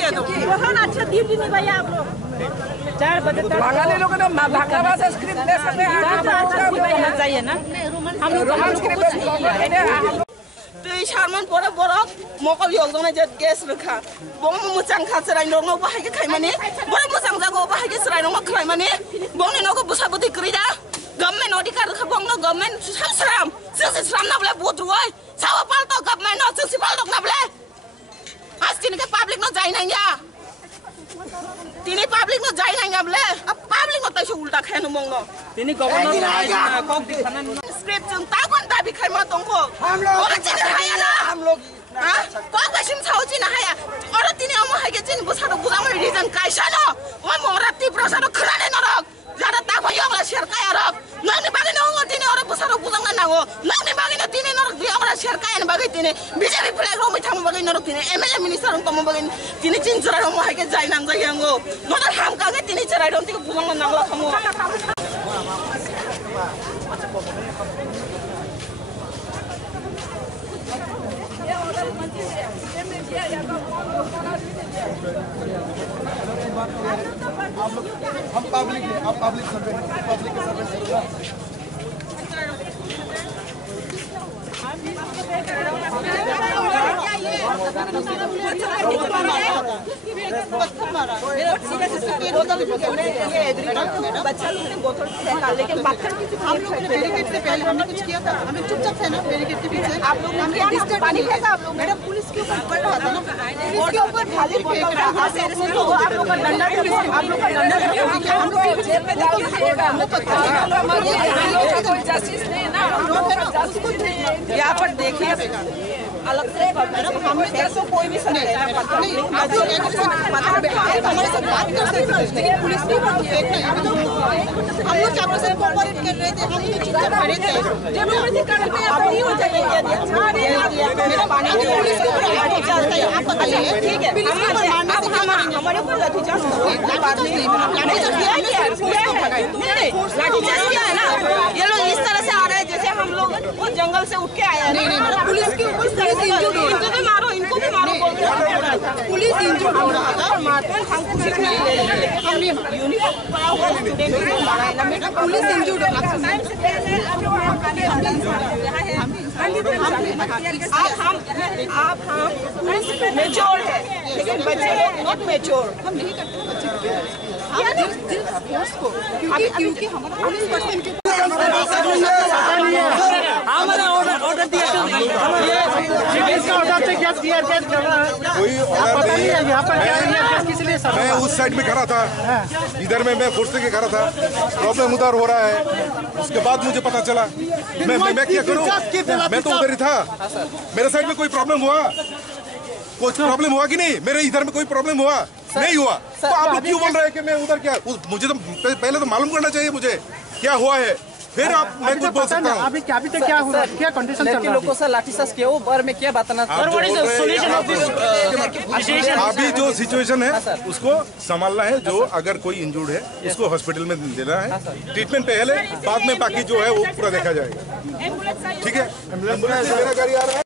दे दो। बहुत अच्छा ड्यूटी निभाई आप लोग। 4 बजे तक बागानी लोग ने भागवा से स्क्रिप्ट दे सकते हैं। होना चाहिए ना। हम लोग स्क्रिप्ट दै सारमोन बरफ मकल यगजोंनाय जे गेस रोखा बंग मोजां खासराय नंगौ बाहायगे खायमाने बर मोजां जागौ बाहायगे सराय नंगौ खायमाने बंगनि नंगौ बुसाबुति करिदा गवर्नमेंट अधिकार खा बंगनो गवर्नमेंट सासराम सिसि स्राम नाबले बुद्रुय सावा पाल्तो गवर्नमेंट न सिसि पाल्तो नाबले आस्तिनि के पब्लिक न जाय नाया तिनी पब्लिक न जाय नायाबले अब पब्लिक न तैसो उल्टा खायनो मंगनो तिनी गवर्नमेंट कौक दिखाना स्क्रिप्ट जों तागन दाबि खायमा दंखो हम लोग कौक बसिम साउजिन हाया और तिनी अम हागे जिन बुसारो बुजाम रिजन कायसानो ओ मोराति प्रसारो खराने नरक जादा ताफायंला शेरकाय रक ननि बागे नंगो तिनी और बुसारो बुजांगा नागो ननि बागे न तिनी नरक दियामरा शेरकाय बागे तिनी बीजेपी फ्लैग रोमै थाम बागे नरक तिनी एमएलए मिनिस्टर कम बागे तिनी जिन जरा अम हागे जाय नाम जायांगो नदर हाम कागे तिनी जराय दं तिको बुजांगा नांगला खमो हम पब्लिक है, आप पब्लिक सर्वे नहीं, पब्लिक के सर्वे लेकिन हम लोग ने बैरिकेड से पहले हमने कुछ किया था, हमें चुपचाप थे ना बैरिकेड के पीछे। आप लोग ने पानी फेंका, आप लोग मैडम पुलिस के ऊपर पड़ रहा था ना, पुलिस के ऊपर खाली बोतल था, आप लोग का डंडा आप लोग का डंडा हम लोग जेल में जस्टिस नहीं है ना। यहाँ पर देखिए अलग से हम ऐसा कोई भी नहीं, आप लोग हमारे साथ बात कर सकते हैं, पुलिस भी हम लोग आपके साथ कोऑपरेट कर रहे थे, हम तो चुपचाप खड़े थे। जबरदस्ती करते हैं आप नहीं हो जाएंगे मेरा पानी की पुलिस के ऊपर लाठी चार्ज है, आप बताइए ठीक है हमारे ऊपर लाठी चार्ज किया है ना। ये लोग इस तरह से आ रहे हैं जैसे हम लोग वो जंगल से उठ के आए हैं। नहीं पुलिस के ऊपर इनको भी मारो, इनको भी मारो बोल के पुलिस इंजर्ड हो रहा था। हमने यूनिफॉर्म पड़ा हुआ स्टूडेंट को मारा है ना बेटा, पुलिस इंजर्ड हो रहा आप हम मेच्योर है लेकिन बच्चे लोग नॉट मेच्योर। हम नहीं करते क्योंकि हमारा पुलिस पर्सन के हमारा ऑर्डर दिया कोई ऑर्डर नहीं है। यहाँ पर मैं उस साइड में खड़ा था, इधर में मैं फोर्स के खड़ा था, प्रॉब्लम उधर हो रहा है। उसके बाद मुझे पता चला मैं क्या करूँ, मैं तो उधर ही था। मेरे साइड में कोई प्रॉब्लम हुआ, कुछ प्रॉब्लम हुआ कि नहीं? मेरे इधर में कोई प्रॉब्लम हुआ नहीं हुआ, तो आप लोग क्यों बोल रहे हैं कि मैं उधर क्या? मुझे तो पहले तो मालूम करना चाहिए मुझे क्या हुआ है, फिर आप मैं कुछ बोल सकता हूँ। अभी तक क्या हुआ, क्या कंडीशन चल रहा है? लोगों से लाठीचार्ज किया, वो बारे में क्या बताना? अभी जो सिचुएशन है उसको संभालना है। जो अगर कोई इंजर्ड है उसको हॉस्पिटल में देना है, ट्रीटमेंट पहले, बाद में बाकी जो है वो पूरा देखा जाएगा। ठीक है, एम्बुलेंस मेरा गाड़ी आ रहा है।